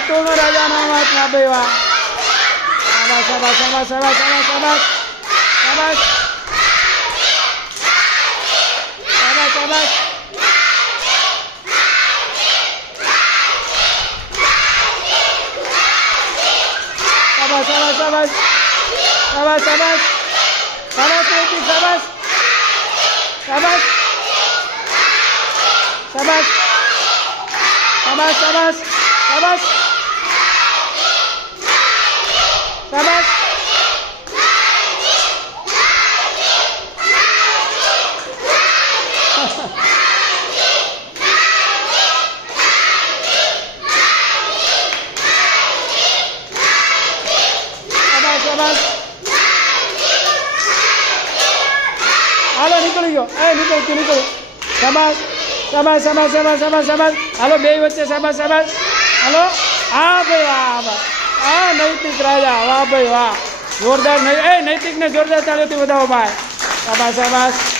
satu raja nama Nabewa. Sabat, sabat, sabat, sabat, sabat, sabat, sabat, sabat, sabat. Sabat, sabat, sabat, sabat, sabat, sabat, sabat, sabat, sabat, sabat, sabat, sabat. શાબાશ હાલો, નીકળી ગયો. એ, નીકળ તું નીકળ. શાબાશ શાબાશ શાબાશ શાબાશ શાબાશ શાબાશ હાલો, બે વચ્ચે શાબાશ શાબાશ હાલો. હા, ભાઈ વાહ વાહ હા. નૈતિક રાજા. વાહ, ભાઈ, વાહ. જોરદાર એ, નૈતિકને જોરદાર તાળીઓથી વધાવો, ભાઈ. શાબાશ શાબાશ